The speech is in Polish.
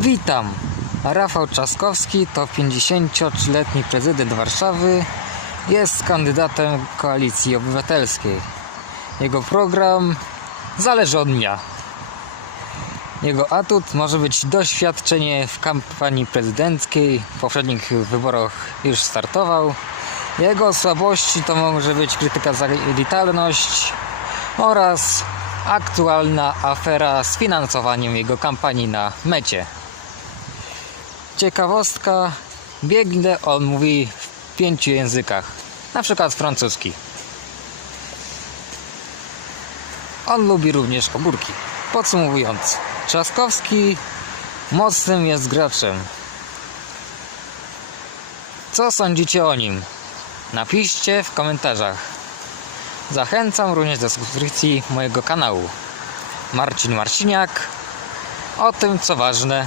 Witam! Rafał Trzaskowski to 53-letni prezydent Warszawy. Jest kandydatem Koalicji Obywatelskiej. Jego program zależy od dnia. Jego atut może być doświadczenie w kampanii prezydenckiej. W poprzednich wyborach już startował. Jego słabości to może być krytyka za elitarność oraz aktualna afera z finansowaniem jego kampanii na Mecie. Ciekawostka, biegle on mówi w 5 językach, na przykład francuski. On lubi również ogórki. Podsumowując, Trzaskowski mocnym jest graczem. Co sądzicie o nim? Napiszcie w komentarzach. Zachęcam również do subskrypcji mojego kanału. Marcin Marciniak. O tym, co ważne.